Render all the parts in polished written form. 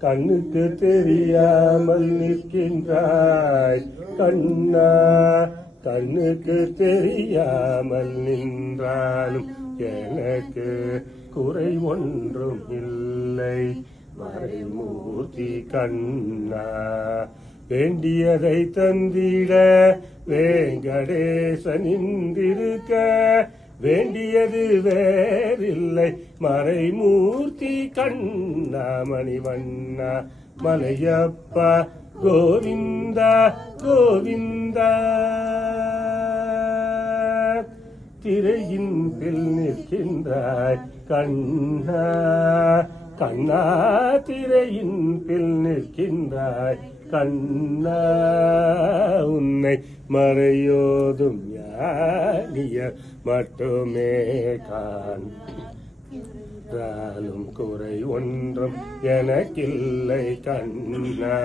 கண்ணுக்கு தெரியாமல் நிற்கின்றாய் கண்ணா. கண்ணுக்கு தெரியாமல் நின்றாலும் எனக்கு குறை ஒன்றும் இல்லை மறைமூர்த்தி கண்ணா. வேண்டியதை தந்திட வேங்கடேசனின்றிருக்க வேண்டியது வேறில்லை மறைமூர்த்தி கண்ணா. மணிவண்ணா மலையப்பா கோவிந்தா கோவிந்தா. திரையின் பில் நிற்கின்றாய் கண்ணா கண்ணா. திரையின் பில் நிற்கின்றாய் கண்ணா. உன்னை மறையோதும் ஞானியர் மட்டுமே காண்பாலும் குறை ஒன்றும் எனக்கில்லை கண்ணா.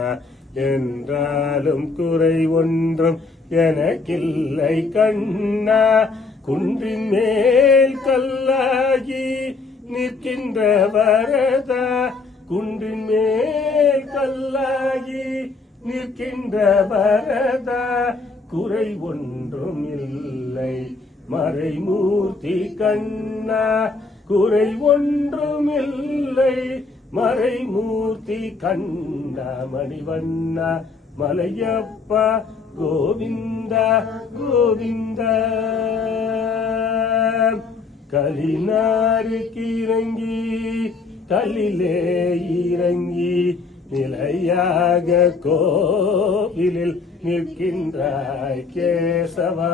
என்றாலும் குறை ஒன்றும் எனக்கில்லை கண்ணா. குன்றின் மேல் கல்லாகி நிற்கின்ற வரதா. குன்றின் மேல் கல்லாகி நிற்கின்ற வரதா. குறை ஒன்றும் இல்லை மறைமூர்த்தி கண்ணா. குறை ஒன்றும் இல்லை மறைமூர்த்தி கண்ணா. மணிவண்ணா மலையப்பா கோவிந்தா கோவிந்தா. கலினாருக்கு இறங்கி கல்லிலே இறங்கி நிலையாக கோவிலில் நிற்கின்றாய் கேசவா.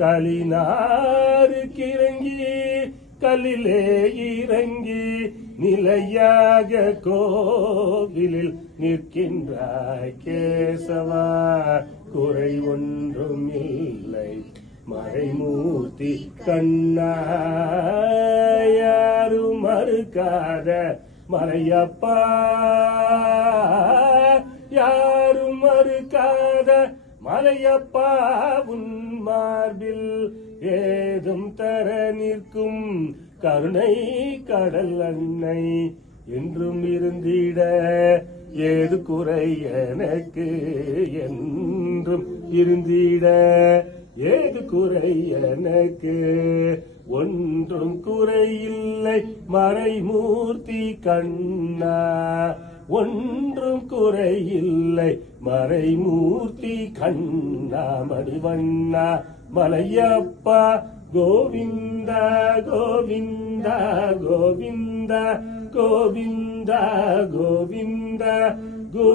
கலினாருக்கு இறங்கி கல்லிலே இறங்கி நிலையாக கோவிலில் நிற்கின்றாய் கேசவா. குறை ஒன்றும் இல்லை மறைமூர்த்தி கண்ணா. யாரும் மறுக்காத மலையப்பா. யாரும் மறுக்காத மலையப்பா. உன் மார்பில் ஏதும் தர நிற்கும் கருணை கடல் அன்னை என்றும் இருந்திட ஏது குறை எனக்கு என்றும் இருந்திட ஏது குறை எனக்கு ஒன்றும் குறையில்லை மறைமூர்த்தி கண்ணா. ஒன்றும் குறையில்லை மறைமூர்த்தி கண்ணா. மணிவண்ணா மலையப்பா கோவிந்தா கோவிந்தா கோவிந்தா கோவிந்தா கோவிந்தா கோவிந்தா.